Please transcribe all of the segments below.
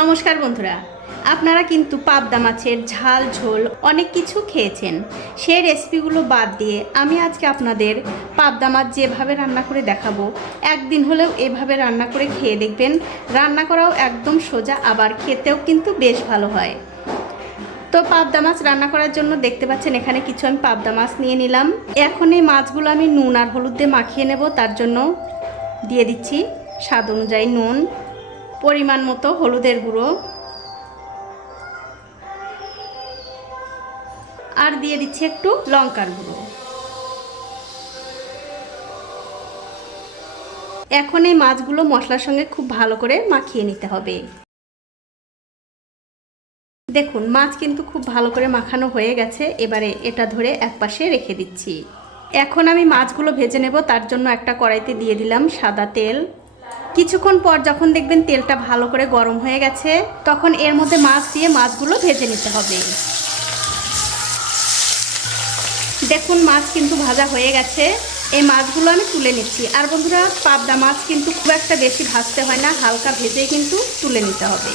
নমস্কার বন্ধুরা। আপনারা কিন্তু পাবদা মাছের ঝাল, ঝোল অনেক কিছু খেয়েছেন। সেই রেসিপিগুলো বাদ দিয়ে আমি আজকে আপনাদের পাবদা মাছ যেভাবে রান্না করে দেখাবো, একদিন হলেও এভাবে রান্না করে খেয়ে দেখবেন। রান্না করাও একদম সোজা, আবার খেতেও কিন্তু বেশ ভালো হয়। তো পাবদা মাছ রান্না করার জন্য দেখতে পাচ্ছেন, এখানে কিছু আমি পাবদা মাছ নিয়ে নিলাম। এখন এই মাছগুলো আমি নুন আর হলুদ দিয়ে মাখিয়ে নেব। তার জন্য দিয়ে দিচ্ছি স্বাদ অনুযায়ী নুন। পরিমাণ মতো হলুদের গুঁড়ো। আর দিয়ে দিচ্ছি একটু লঙ্কার গুঁড়ো। এখন এই মাছগুলো মশলার সঙ্গে খুব ভালো করে মাখিয়ে নিতে হবে। দেখুন, মাছ কিন্তু খুব ভালো করে মাখানো হয়ে গেছে। এবারে এটা ধরে একপাশে রেখে দিচ্ছি। এখন আমি মাছগুলো ভেজে নেব। তার জন্য একটা কড়াইতে দিয়ে দিলাম সাদা তেল। কিছুক্ষণ পর যখন দেখবেন তেলটা ভালো করে গরম হয়ে গেছে, তখন এর মধ্যে মাছ দিয়ে মাছগুলো ভেজে নিতে হবে। দেখুন মাছ কিন্তু ভাজা হয়ে গেছে। এই মাছগুলো আমি তুলে নিচ্ছি। আর বন্ধুরা, পাবদা মাছ কিন্তু খুব একটা বেশি ভাজতে হয় না, হালকা ভেজে কিন্তু তুলে নিতে হবে।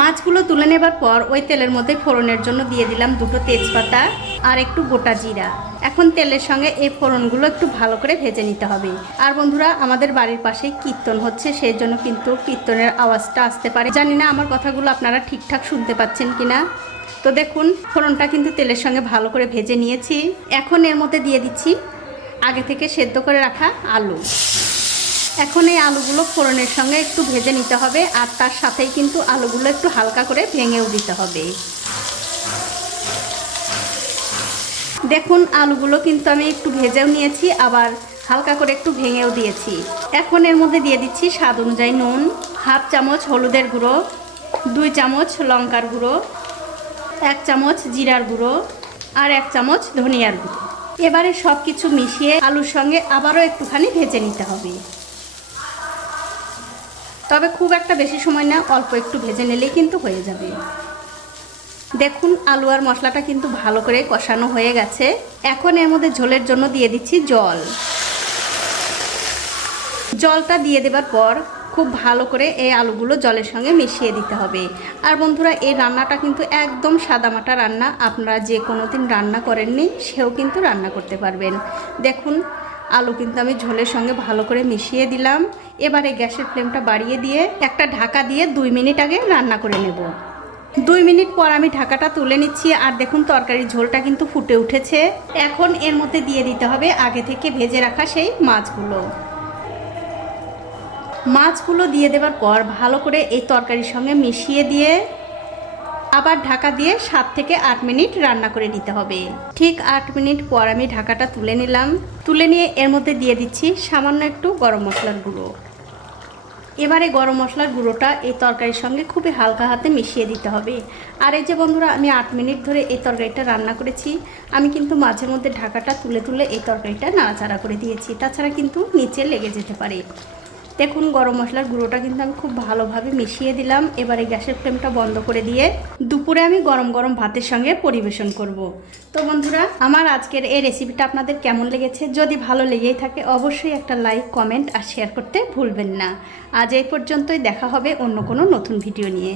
মাছগুলো তুলে নেবার পর ওই তেলের মধ্যে ফোড়নের জন্য দিয়ে দিলাম দুটো তেজপাতা আর একটু গোটা জিরা। এখন তেলের সঙ্গে এই ফোড়নগুলো একটু ভালো করে ভেজে নিতে হবে। আর বন্ধুরা, আমাদের বাড়ির পাশে কীর্তন হচ্ছে, সেই জন্য কিন্তু কীর্তনের আওয়াজটা আসতে পারে। জানি না আমার কথাগুলো আপনারা ঠিকঠাক শুনতে পাচ্ছেন কিনা। তো দেখুন, ফোড়নটা কিন্তু তেলের সঙ্গে ভালো করে ভেজে নিয়েছি। এখন এর মধ্যে দিয়ে দিচ্ছি আগে থেকে সেদ্ধ করে রাখা আলু। এখন এই আলুগুলো ফোড়নের সঙ্গে একটু ভেজে নিতে হবে, আর তার সাথেই কিন্তু আলুগুলো একটু হালকা করে ভেঙেও দিতে হবে। দেখুন, আলুগুলো কিন্তু আমি একটু ভেজেও নিয়েছি, আবার হালকা করে একটু ভেঙেও দিয়েছি। এখন এর মধ্যে দিয়ে দিচ্ছি স্বাদ অনুযায়ী নুন, হাফ চামচ হলুদের গুঁড়ো, দুই চামচ লঙ্কার গুঁড়ো, এক চামচ জিরার গুঁড়ো আর এক চামচ ধনিয়ার গুঁড়ো। এবারে সব কিছু মিশিয়ে আলুর সঙ্গে আবারও একটুখানি ভেজে নিতে হবে। তবে খুব একটা বেশি সময় না, অল্প একটু ভেজে নিলেই কিন্তু হয়ে যাবে। দেখুন, আলু আর মশলাটা কিন্তু ভালো করে কষানো হয়ে গেছে। এখন এর মধ্যে ঝোলের জন্য দিয়ে দিচ্ছি জল। জলটা দিয়ে দেবার পর খুব ভালো করে এই আলুগুলো জলের সঙ্গে মিশিয়ে দিতে হবে। আর বন্ধুরা, এই রান্নাটা কিন্তু একদম সাদামাটা রান্না। আপনারা যে কোনো দিন রান্না করেননি, সেও কিন্তু রান্না করতে পারবেন। দেখুন, আলু কিন্তু আমি ঝোলের সঙ্গে ভালো করে মিশিয়ে দিলাম। এবারে গ্যাসের ফ্লেমটা বাড়িয়ে দিয়ে একটা ঢাকা দিয়ে দুই মিনিট আগে রান্না করে নেব। দুই মিনিট পর আমি ঢাকাটা তুলে নিচ্ছি, আর দেখুন তরকারির ঝোলটা কিন্তু ফুটে উঠেছে। এখন এর মধ্যে দিয়ে দিতে হবে আগে থেকে ভেজে রাখা সেই মাছগুলো। মাছগুলো দিয়ে দেওয়ার পর ভালো করে এই তরকারির সঙ্গে মিশিয়ে দিয়ে আবার ঢাকা দিয়ে সাত থেকে আট মিনিট রান্না করে নিতে হবে। ঠিক আট মিনিট পর আমি ঢাকাটা তুলে নিলাম। তুলে নিয়ে এর মধ্যে দিয়ে দিচ্ছি সামান্য একটু গরম মশলার গুঁড়ো। এবারে গরম মশলার গুঁড়োটা এই তরকারির সঙ্গে খুবই হালকা হাতে মিশিয়ে দিতে হবে। আর এই যে বন্ধুরা, আমি আট মিনিট ধরে এই তরকারিটা রান্না করেছি। আমি কিন্তু মাঝে মধ্যে ঢাকাটা তুলে তুলে এই তরকারিটা নাড়াচাড়া করে দিয়েছি। তাছাড়া কিন্তু নিচে লেগে যেতে পারে। দেখুন, গরম মশলার গুঁড়োটা কিন্তু আমি খুব ভালোভাবে মিশিয়ে দিলাম। এবারে গ্যাসের ফ্লেমটা বন্ধ করে দিয়ে দুপুরে আমি গরম গরম ভাতের সঙ্গে পরিবেশন করব। তো বন্ধুরা, আমার আজকের এই রেসিপিটা আপনাদের কেমন লেগেছে? যদি ভালো লেগেই থাকে, অবশ্যই একটা লাইক কমেন্ট আর শেয়ার করতে ভুলবেন না। আজ এই পর্যন্তই, দেখা হবে অন্য কোনো নতুন ভিডিও নিয়ে।